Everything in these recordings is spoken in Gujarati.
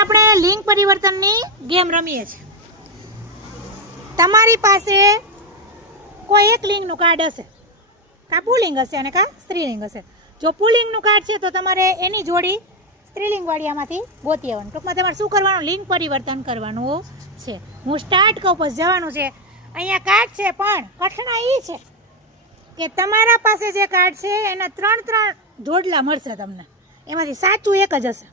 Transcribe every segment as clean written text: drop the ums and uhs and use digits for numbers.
આપણે લિંગ પરિવર્તનની ગેમ રમીએ છીએ. તમારી પાસે કોઈ એક લિંગનું કાર્ડ હશે, કાં પુલ્લિંગ હશે અને કાં સ્ત્રીલિંગ હશે. જો પુલ્લિંગનું કાર્ડ છે તો તમારે એની જોડી સ્ત્રીલિંગવાળી આમાંથી ગોતી આવવાનું. ટૂંકમાં તમારે શું કરવાનું? લિંગ પરિવર્તન કરવાનું છે. હું સ્ટાર્ટ કહું પછી જવાનું છે. અહીંયા કાર્ડ છે, પણ કઠણાઈ એ છે કે તમારા પાસે જે કાર્ડ છે એના 3 જોડલા મળશે તમને. એમાંથી સાચું એક જ હશે.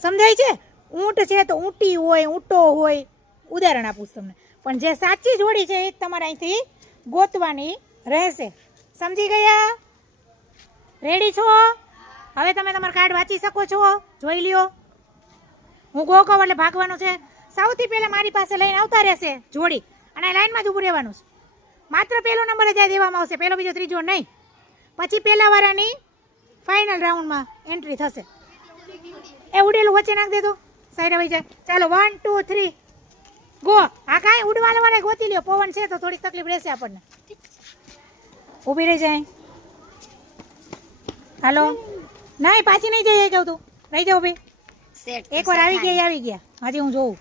સમજાય છે? ઊંટ છે તો ઊંટી હોય, ઊંટો હોય, ઉદાહરણ આપું છું તમને. પણ જે સાચી જોડી છે એ તમારે અહીંથી ગોતવાની રહેશે. સમજી ગયા? રેડી છો? હવે તમે તમારા કાર્ડ વાંચી શકો છો. જોઈ લ્યો. હું ગો કહું એટલે ભાગવાનું છે. સૌથી પહેલાં મારી પાસે લઈને આવતા રહેશે જોડી, અને લાઈનમાં જ ઊભું રહેવાનું છે. માત્ર પહેલો નંબર જ દેવામાં આવશે, પહેલો બીજો ત્રીજો નહીં. પછી પહેલા વાળાની ફાઇનલ રાઉન્ડમાં એન્ટ્રી થશે. એ ઉડેલું વચ્ચે નાખ દે તો સાઈડ આવી જાય. ચાલો 1 2 3 ગો. હા કાંઈ ઉડવાના વાળા ગોતી લ્યો. પવન છે તો થોડીક તકલીફ રહેશે આપણને. ઊભી રહી જાય. હાલો. નહીં, પાછી નહીં જઈ જાઉં તું. રહી જાઉં ભાઈ. એકવાર આવી ગયા. હજી હું જોઉં.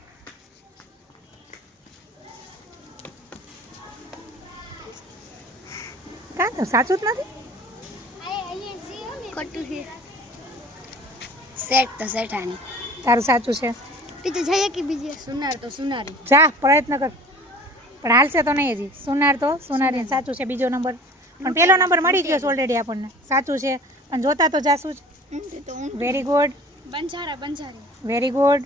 કાં તો સાચું જ નથી. ખોટું છે. સેટ તો સેઠાની. તારું સાચું છે. બીજું જઈએ કે બીજી સુનાર તો સુનારી. જા પ્રયત્ન કર, પણ હાલશે તો નહીં હજી. સુનાર તો સુનારી સાચું છે. બીજો નંબર પણ પહેલો નંબર મળી ગયો છે ઓલરેડી આપણને. સાચું છે, પણ જોતા તો જાસું જ. Very good, Banjara very good.